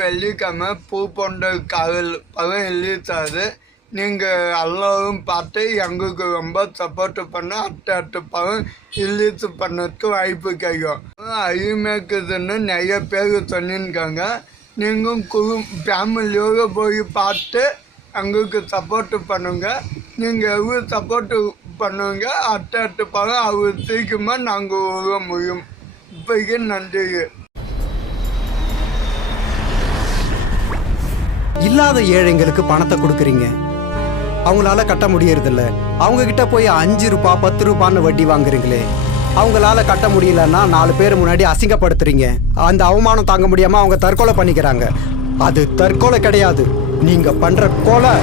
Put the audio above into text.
வெள்ளிக்கிழமை பூ போன்ற பழம் எழுதித்தாரு. நீங்கள் எல்லாரும் பார்த்து எங்களுக்கு ரொம்ப சப்போர்ட் பண்ண அடுத்த பழம் ரிலீஸ் பண்ணதுக்கு வாய்ப்பு கிடைக்கும். அருமைக்குதுன்னு நிறைய பேர் சொல்லியிருக்காங்க. நீங்களும் ஃபேமிலியோடு போய் பார்த்து எங்களுக்கு சப்போர்ட்டு பண்ணுங்க. நீங்கள் எவ்வளோ சப்போர்ட்டு பண்ணுவீங்க அடுத்த பழம் அவ்வளோ சீக்கிரமாக நாங்கள் உருவ முடியும். இப்போதைக்கு நன்றி. இல்லாத ஏழைங்களுக்கு பணத்தை கொடுக்குறீங்க, அவங்களால கட்ட முடியறதில்ல. அவங்க கிட்ட போய் 5 ரூபா 10 ரூபான்னு வட்டி வாங்குறீங்களே, அவங்களால கட்ட முடியலன்னா 4 பேர் முன்னாடி அசிங்கப்படுத்துறீங்க. அந்த அவமானம் தாங்க முடியாம அவங்க தற்கொலை பண்ணிக்கிறாங்க. அது தற்கொலை கிடையாது, நீங்க பண்ற கொலை.